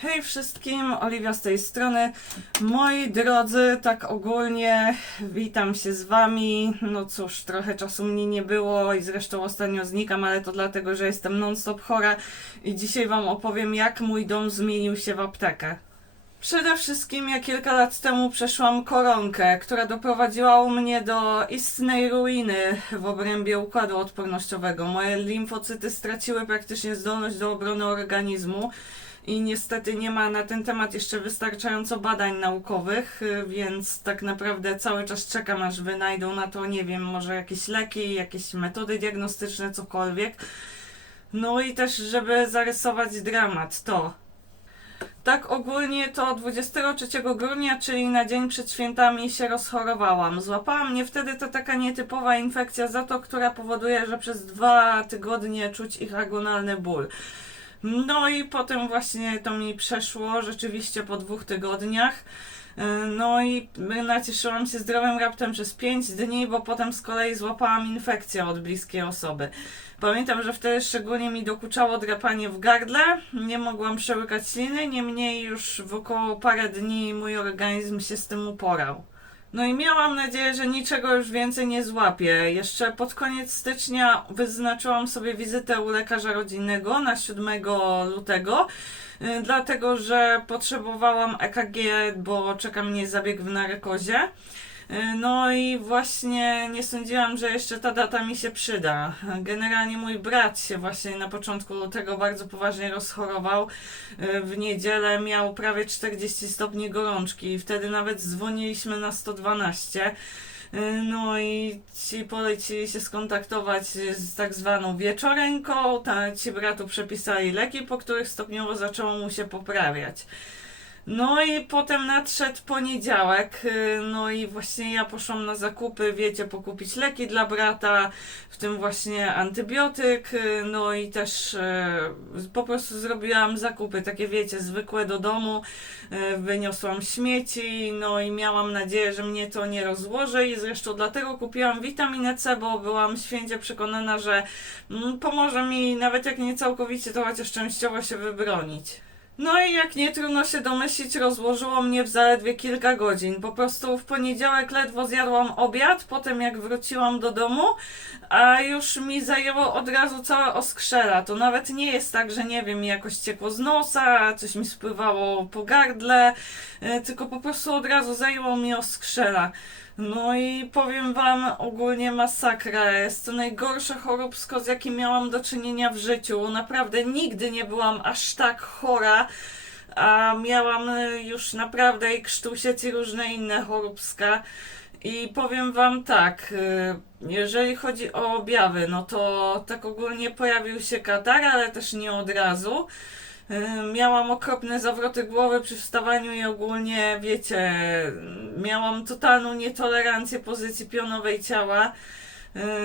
Hej wszystkim, Oliwia z tej strony. Moi drodzy, tak ogólnie witam się z wami. No cóż, trochę czasu mnie nie było i zresztą ostatnio znikam, ale to dlatego, że jestem non-stop chora i dzisiaj wam opowiem, jak mój dom zmienił się w aptekę. Przede wszystkim ja kilka lat temu przeszłam koronkę, która doprowadziła mnie do istnej ruiny w obrębie układu odpornościowego. Moje limfocyty straciły praktycznie zdolność do obrony organizmu i niestety nie ma na ten temat jeszcze wystarczająco badań naukowych, y, więc tak naprawdę cały czas czekam, aż wynajdą na to, nie wiem, może jakieś leki, jakieś metody diagnostyczne, cokolwiek. No i też, żeby zarysować dramat, to tak ogólnie to 23 grudnia, czyli na dzień przed świętami się rozchorowałam. Złapała mnie wtedy to taka nietypowa infekcja za to, która powoduje, że przez dwa tygodnie czuć ich agonalny ból. No i potem właśnie to mi przeszło rzeczywiście po dwóch tygodniach. Yy, No i nacieszyłam się zdrowym raptem przez 5 dni, bo potem z kolei złapałam infekcję od bliskiej osoby. Pamiętam, że wtedy szczególnie mi dokuczało drapanie w gardle, nie mogłam przełykać śliny, niemniej już w około parę dni mój organizm się z tym uporał. No i miałam nadzieję, że niczego już więcej nie złapię. Jeszcze pod koniec stycznia wyznaczyłam sobie wizytę u lekarza rodzinnego na 7 lutego, y, dlatego że potrzebowałam EKG, bo czeka mnie zabieg w narykozie. No i właśnie nie sądziłam, że jeszcze ta data mi się przyda. Generalnie mój brat się właśnie na początku lutego bardzo poważnie rozchorował. Y, W niedzielę miał prawie 40 stopni gorączki i wtedy nawet dzwoniliśmy na 112. Y, No i ci polecili się skontaktować z tak zwaną wieczorenką. Ta, ci bratu przepisali leki, po których stopniowo zaczęło mu się poprawiać. No i potem nadszedł poniedziałek, y, no i właśnie ja poszłam na zakupy, wiecie, pokupić leki dla brata, w tym właśnie antybiotyk, y, no i też y, po prostu zrobiłam zakupy, takie wiecie, zwykłe do domu, wyniosłam śmieci, no i miałam nadzieję, że mnie to nie rozłoży i zresztą dlatego kupiłam witaminę C, bo byłam święcie przekonana, że mm, pomoże mi, nawet jak nie całkowicie, to chociaż częściowo się wybronić. No i jak nie trudno się domyślić, rozłożyło mnie w zaledwie kilka godzin. Po prostu w poniedziałek ledwo zjadłam obiad, potem jak wróciłam do domu, a już mi zajęło od razu całe oskrzela. To nawet nie jest tak, że nie wiem, mi jakoś ciekło z nosa, coś mi spływało po gardle, e, tylko po prostu od razu zajęło mi oskrzela. No i powiem wam ogólnie masakra. Jest to najgorsze choróbsko, z jakim miałam do czynienia w życiu. Naprawdę nigdy nie byłam aż tak chora, a miałam y, już naprawdę i krztusiec i różne inne choróbska. I powiem wam tak, y, jeżeli chodzi o objawy, no to tak ogólnie pojawił się katar, ale też nie od razu. Miałam okropne zawroty głowy przy wstawaniu i ogólnie, wiecie, miałam totalną nietolerancję pozycji pionowej ciała.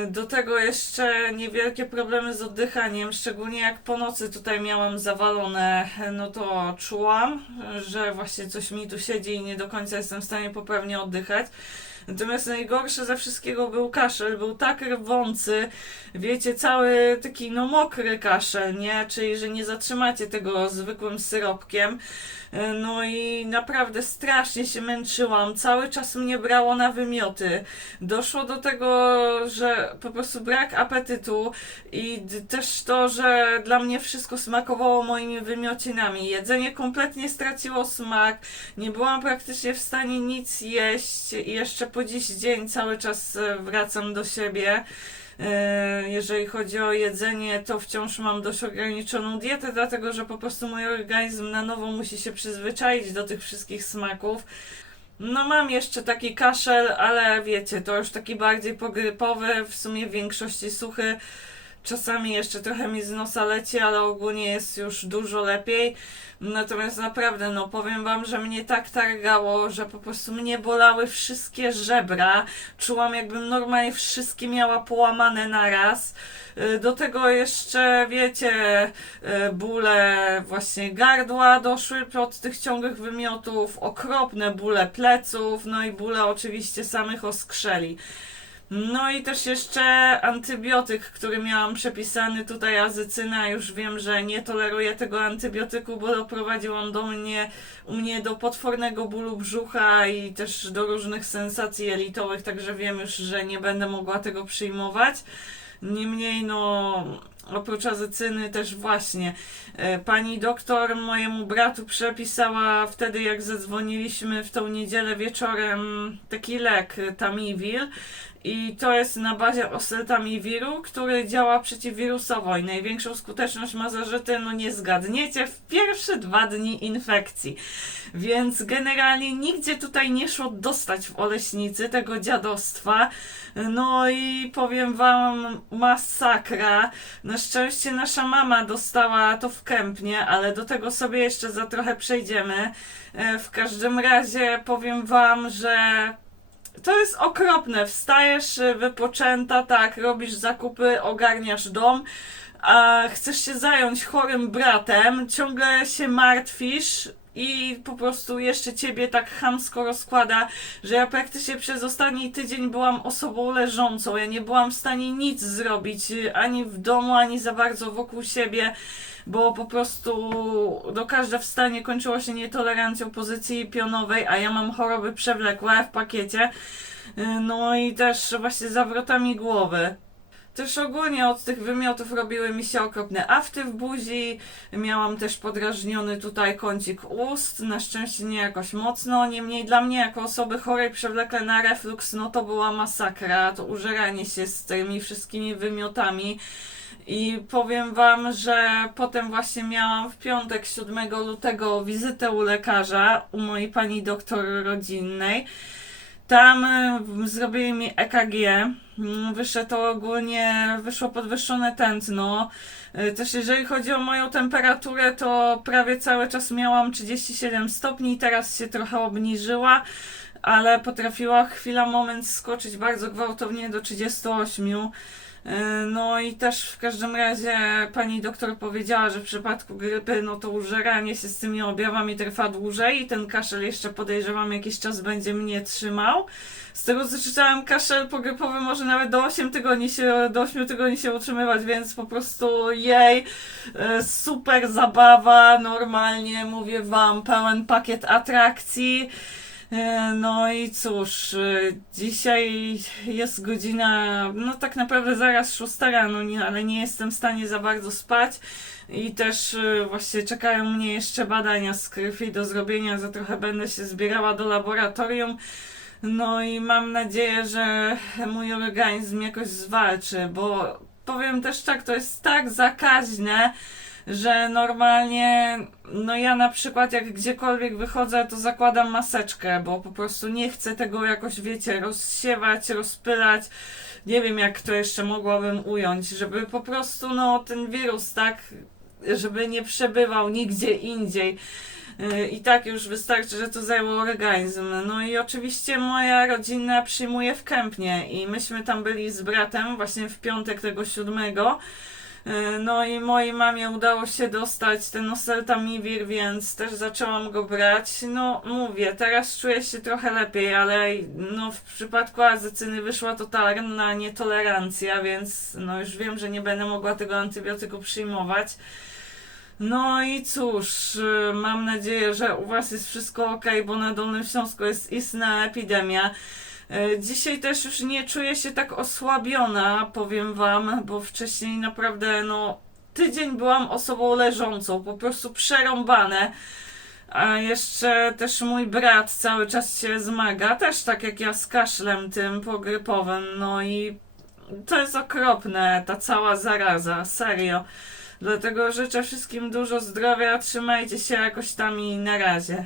Do tego jeszcze niewielkie problemy z oddychaniem, szczególnie jak po nocy tutaj miałam zawalone, no to czułam, że właśnie coś mi tu siedzi i nie do końca jestem w stanie poprawnie oddychać. Natomiast najgorsze ze wszystkiego był kaszel, był tak rwący, wiecie, cały taki no mokry kaszel, nie? Czyli, że nie zatrzymacie tego zwykłym syropkiem. E, No i naprawdę strasznie się męczyłam, cały czas mnie brało na wymioty. Doszło do tego, że po prostu brak apetytu i też to, że dla mnie wszystko smakowało moimi wymiocinami. Jedzenie kompletnie straciło smak, nie byłam praktycznie w stanie nic jeść i jeszcze po dziś dzień cały czas e, wracam do siebie. E, Jeżeli chodzi o jedzenie, to wciąż mam dość ograniczoną dietę, dlatego że po prostu mój organizm na nowo musi się przyzwyczaić do tych wszystkich smaków. No mam jeszcze taki kaszel, ale wiecie, to już taki bardziej pogrypowy, w sumie w większości suchy. Czasami jeszcze trochę mi z nosa leci, ale ogólnie jest już dużo lepiej. Natomiast naprawdę, no powiem wam, że mnie tak targało, że po prostu mnie bolały wszystkie żebra. Czułam jakbym normalnie wszystkie miała połamane na raz. Y, Do tego jeszcze, wiecie, y, bóle właśnie gardła doszły od tych ciągłych wymiotów, okropne bóle pleców, no i bóle oczywiście samych oskrzeli. No i też jeszcze antybiotyk, który miałam przepisany tutaj, azycyna. Już wiem, że nie toleruję tego antybiotyku, bo doprowadził on do mnie, u mnie do potwornego bólu brzucha i też do różnych sensacji jelitowych, także wiem już, że nie będę mogła tego przyjmować. Niemniej, no, oprócz azycyny też właśnie e, pani doktor mojemu bratu przepisała wtedy, jak zadzwoniliśmy w tą niedzielę wieczorem, taki lek Tamivir. I to jest na bazie oseltamiviru, który działa przeciwwirusowo i największą skuteczność ma zażyty, no nie zgadniecie, w pierwsze dwa dni infekcji. Więc generalnie nigdzie tutaj nie szło dostać w Oleśnicy tego dziadostwa. No i powiem wam, masakra. Na szczęście nasza mama dostała to w Kępnie, ale do tego sobie jeszcze za trochę przejdziemy. E, W każdym razie powiem wam, że to jest okropne. Wstajesz y, wypoczęta, tak, robisz zakupy, ogarniasz dom, a chcesz się zająć chorym bratem, ciągle się martwisz i po prostu jeszcze ciebie tak chamsko rozkłada, że ja praktycznie przez ostatni tydzień byłam osobą leżącą. Ja nie byłam w stanie nic zrobić, ani w domu, ani za bardzo wokół siebie bo po prostu do każde wstanie kończyło się nietolerancją pozycji pionowej, a ja mam choroby przewlekłe w pakiecie. No i też właśnie zawrotami głowy. Też ogólnie od tych wymiotów robiły mi się okropne afty w buzi. Miałam też podrażniony tutaj kącik ust. Na szczęście nie jakoś mocno. Niemniej dla mnie, jako osoby chorej przewlekle na reflux, no to była masakra. To użeranie się z tymi wszystkimi wymiotami. I powiem Wam, że potem właśnie miałam w piątek 7 lutego wizytę u lekarza, u mojej pani doktor rodzinnej. Tam zrobili mi EKG. Mm, Wyszło to ogólnie, wyszło podwyższone tętno. Y, Też jeżeli chodzi o moją temperaturę, to prawie cały czas miałam 37 stopni, teraz się trochę obniżyła, ale potrafiła chwila, moment skoczyć bardzo gwałtownie do 38. E, No i też w każdym razie pani doktor powiedziała, że w przypadku grypy no to użeranie się z tymi objawami trwa dłużej i ten kaszel jeszcze podejrzewam jakiś czas będzie mnie trzymał. Z tego co czytałem, kaszel pogrypowy może nawet do 8 tygodni się, do 8 tygodni się utrzymywać, więc po prostu jej e, super zabawa, normalnie mówię wam, pełen pakiet atrakcji. E, No i cóż, e, dzisiaj jest godzina, no tak naprawdę zaraz 6 rano, nie, ale nie jestem w stanie za bardzo spać. I też e, właśnie czekają mnie jeszcze badania z krwi do zrobienia, za trochę będę się zbierała do laboratorium. No i mam nadzieję, że mój organizm jakoś zwalczy, bo powiem też tak, to jest tak zakaźne, że normalnie, no ja na przykład jak gdziekolwiek wychodzę, to zakładam maseczkę, bo po prostu nie chcę tego jakoś, wiecie, rozsiewać, rozpylać. Nie wiem, jak to jeszcze mogłabym ująć, żeby po prostu, no, ten wirus, tak, żeby nie przebywał nigdzie indziej. Yy, I tak już wystarczy, że to zajęło organizm. No i oczywiście moja rodzina przyjmuje w Kępnie i myśmy tam byli z bratem właśnie w piątek tego siódmego. Yy, No i mojej mamie udało się dostać ten oseltamivir, więc też zaczęłam go brać. No mówię, teraz czuję się trochę lepiej, ale no w przypadku azycyny wyszła totalna nietolerancja, więc no już wiem, że nie będę mogła tego antybiotyku przyjmować. No i cóż, y, mam nadzieję, że u Was jest wszystko ok, bo na Dolnym Śląsku jest istna epidemia. Y, Dzisiaj też już nie czuję się tak osłabiona, powiem Wam, bo wcześniej naprawdę, no, tydzień byłam osobą leżącą, po prostu przerąbane. A jeszcze też mój brat cały czas się zmaga, też tak jak ja z kaszlem tym pogrypowym, no i to jest okropne, ta cała zaraza, serio. Dlatego życzę wszystkim dużo zdrowia, trzymajcie się jakoś tam i na razie.